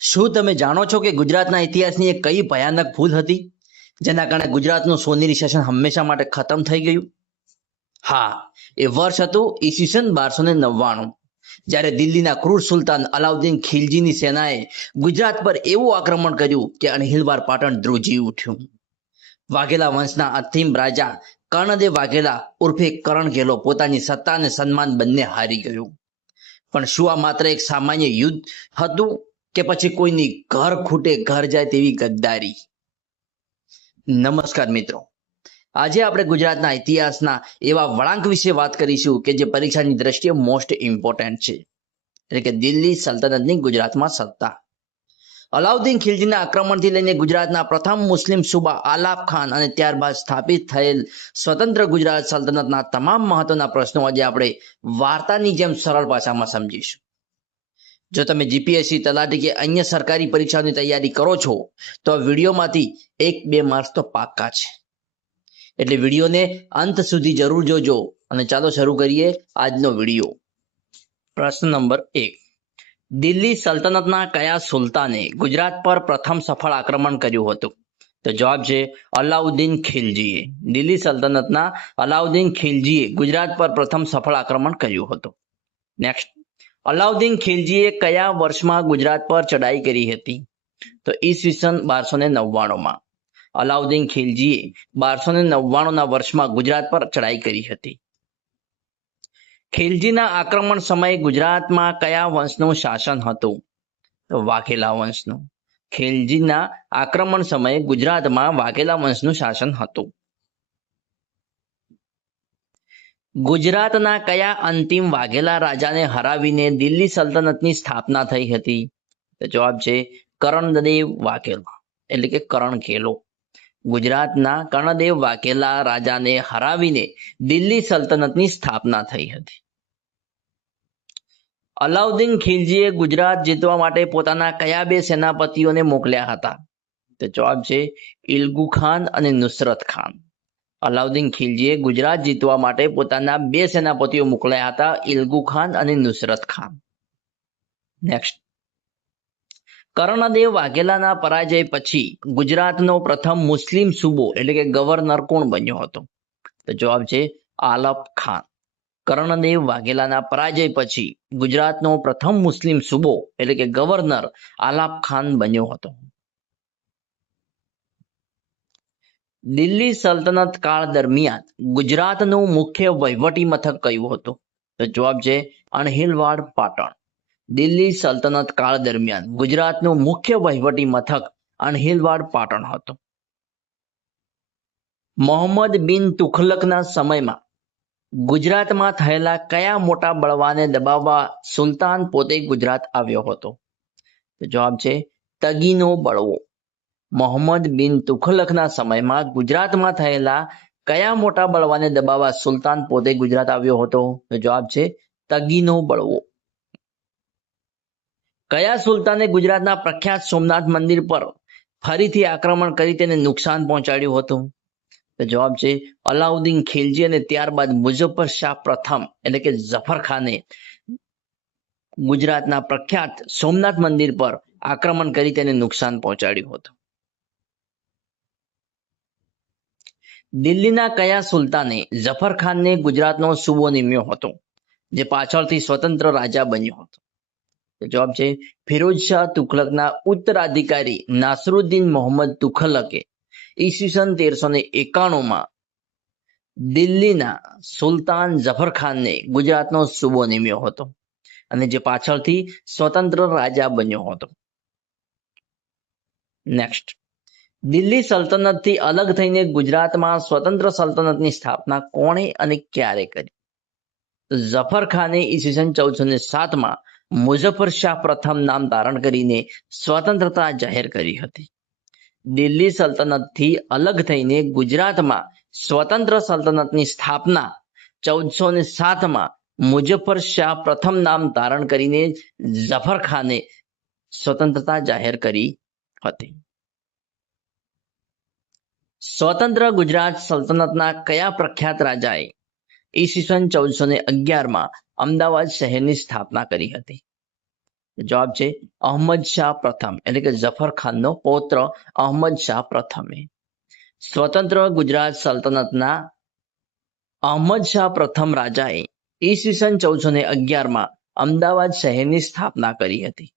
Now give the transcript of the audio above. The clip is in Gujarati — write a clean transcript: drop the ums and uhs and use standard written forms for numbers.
શું તમે જાણો છો કે ગુજરાતના ઇતિહાસની એક કઈ ભયાનક ભૂલ હતી જેના કારણે ગુજરાતનું સોનેરી શાસન હંમેશા માટે ખતમ થઈ ગયું? હા, એ વર્ષ હતું ઈસવીસન 1299, જ્યારે દિલ્હીના ક્રૂર સુલતાન અલાઉદ્દીન ખિલજીની સેનાએ ગુજરાત પર એવું આક્રમણ કર્યું કે અણહિલવાડ પાટણ ધ્રુજી ઉઠ્યું. વાઘેલા વંશના અંતિમ રાજા કર્ણદેવ વાઘેલા ઉર્ફે કરણ ઘેલો પોતાની સત્તા અને સન્માન બંને હારી ગયું. પણ શું આ માત્ર એક સામાન્ય યુદ્ધ હતું કે પછી કોઈની ઘર ખૂટે ઘર જાય તેવી ગદ્દારી? નમસ્કાર મિત્રો, આજે આપણે ગુજરાતના ઇતિહાસના એવા વળાંક વિશે વાત કરીશું કે જે પરીક્ષાની દ્રષ્ટિએ મોસ્ટ ઇમ્પોર્ટન્ટ છે, એટલે કે દિલ્હી સલ્તનતની ગુજરાતમાં સત્તા. અલાઉદ્દીન ખિલજીના આક્રમણથી લઈને ગુજરાતના પ્રથમ મુસ્લિમ સુબા આલાપ ખાન અને ત્યારબાદ સ્થાપિત થયેલ સ્વતંત્ર ગુજરાત સલ્તનતના તમામ મહત્વના પ્રશ્નો આજે આપણે વાર્તાની જેમ સરળ ભાષામાં સમજીશું. જો તમે જીપીએસસી, તલાટી કે અન્ય સરકારી પરીક્ષાની તૈયારી કરો છો તો આ વિડીયોમાંથી 1-2 માર્ક્સ તો પાક્કા છે, એટલે વિડીયોને અંત સુધી જરૂર જોજો. અને ચાલો શરૂ કરીએ આજનો વિડીયો. પ્રશ્ન નંબર 1, દિલ્હી સલ્તનતના કયા સુલતાને ગુજરાત પર પ્રથમ સફળ આક્રમણ કર્યું હતું? તો જવાબ છે અલાઉદ્દીન ખિલજીએ. દિલ્હી સલ્તનતના અલાઉદ્દીન ખિલજીએ ગુજરાત પર પ્રથમ સફળ આક્રમણ કર્યું હતું. નેક્સ્ટ, અલાઉદ્દીન ખિલજીએ કયા વર્ષમાં ગુજરાત પર ચડાઈ કરી હતી? તો ઈસવીસન 1299. અલાઉદ્દીન ખિલજીએ 1299ના વર્ષમાં ગુજરાત પર ચડાઈ કરી હતી. ખિલજીના આક્રમણ સમયે ગુજરાતમાં કયા વંશનું શાસન હતું? તો વાઘેલા વંશનું. ખિલજીના આક્રમણ સમયે ગુજરાતમાં વાઘેલા વંશનું શાસન હતું. ગુજરાતના કયા અંતિમ વાઘેલા રાજાને હરાવીને દિલ્હી સલ્તનતની સ્થાપના થઈ હતી? તો જવાબ છે કર્ણદેવ વાઘેલા, એટલે કે કરણ ઘેલો. ગુજરાતના કર્ણદેવ વાઘેલા રાજાને હરાવીને દિલ્હી સલ્તનતની સ્થાપના થઈ હતી. અલાઉદ્દીન ખિલજીએ ગુજરાત જીતવા માટે પોતાના કયા 2 સેનાપતિઓને મોકલ્યા હતા? તો જવાબ છે ઇલ્ગુ ખાન અને નુસરત ખાન. અલાઉદ્દીન ખિલજીએ ગુજરાત જીતવા માટે પોતાના 2 સેનાપતિઓ મોકલ્યા હતા, ઇલ્ગુ ખાન અને નુસરત ખાન. નેક્સ્ટ, કર્ણદેવ વાઘેલાના પરાજય પછી ગુજરાતનો પ્રથમ મુસ્લિમ સુબો એટલે કે ગવર્નર કોણ બન્યો હતો? તો જવાબ છે આલપ ખાન. કર્ણદેવ વાઘેલાના પરાજય પછી ગુજરાતનો પ્રથમ મુસ્લિમ સુબો એટલે કે ગવર્નર આલાપ ખાન બન્યો હતો. દિલ્હી સલ્તનત કાળ દરમિયાન ગુજરાતનું મુખ્ય વહીવટી મથક કયું હતું? તો જવાબ છે અણહિલવાડ પાટણ. દિલ્હી સલ્તનત કાળ દરમિયાન ગુજરાતનું મુખ્ય વહીવટી મથક અણહિલવાડ પાટણ હતું. મોહમ્મદ બિન તુઘલકના સમયમાં ગુજરાતમાં થયેલા કયા મોટા બળવાને દબાવવા સુલતાન પોતે ગુજરાત આવ્યો હતો? તો જવાબ છે તગીનો બળવો. મોહમ્મદ બિન તુઘલકના સમયમાં ગુજરાતમાં થયેલા કયા મોટા બળવાને દબાવવા સુલતાન પોતે ગુજરાત આવ્યો હતો? તો જવાબ છે તગીનો બળવો. કયા સુલતાને ગુજરાતના પ્રખ્યાત સોમનાથ મંદિર પર ફરીથી આક્રમણ કરી તેને નુકસાન પહોંચાડ્યું હતું? તો જવાબ છે અલાઉદ્દીન ખિલજી અને ત્યારબાદ મુઝફ્ફર શાહ પ્રથમ એટલે કે ઝફર ખાને ગુજરાતના પ્રખ્યાત સોમનાથ મંદિર પર આક્રમણ કરી તેને નુકસાન પહોંચાડ્યું હતું. દિલ્હીના કયા સુલતાને ઝફર ખાનને ગુજરાતનો સુબો નિમ્યો હતો, જે પાછળથી સ્વતંત્ર રાજા બન્યો હતો? તો જવાબ છે ફિરોઝ શાહ તુઘલકના ઉત્તરાધિકારી નાસરુદ્દીન મોહમ્મદ તુઘલકે ઈસવીસન 1391માં દિલ્હીના સુલતાન ઝફર ખાનને ગુજરાતનો સુબો નિમ્યો હતો અને જે પાછળથી સ્વતંત્ર રાજા બન્યો હતો. નેક્સ્ટ, દિલ્હી સલ્તનતથી અલગ થઈને ગુજરાતમાં સ્વતંત્ર સલ્તનતની સ્થાપના કોણે અને ક્યારે કરી? તો ઝફર ખાને ઈસવીસન 1407માં મુઝફ્ફર શાહ પ્રથમ નામ ધારણ કરીને સ્વતંત્રતા જાહેર કરી હતી. દિલ્હી સલ્તનતથી અલગ થઈને ગુજરાતમાં સ્વતંત્ર સલ્તનતની સ્થાપના 1407માં મુઝફ્ફર શાહ પ્રથમ નામ ધારણ કરીને ઝફર ખાને સ્વતંત્રતા જાહેર કરી હતી. સ્વતંત્ર ગુજરાત સલ્તનતના કયા પ્રખ્યાત રાજાએ ઈસવીસન 1411માં અમદાવાદ શહેરની સ્થાપના કરી હતી? જવાબ છે અહમદ શાહ પ્રથમ, એટલે કે જફર ખાનનો પૌત્ર અહમદ શાહ પ્રથમે. સ્વતંત્ર ગુજરાત સલ્તનતના અહમદ શાહ પ્રથમ રાજાએ ઈસવીસન 1411 માં અમદાવાદ શહેરની સ્થાપના કરી હતી.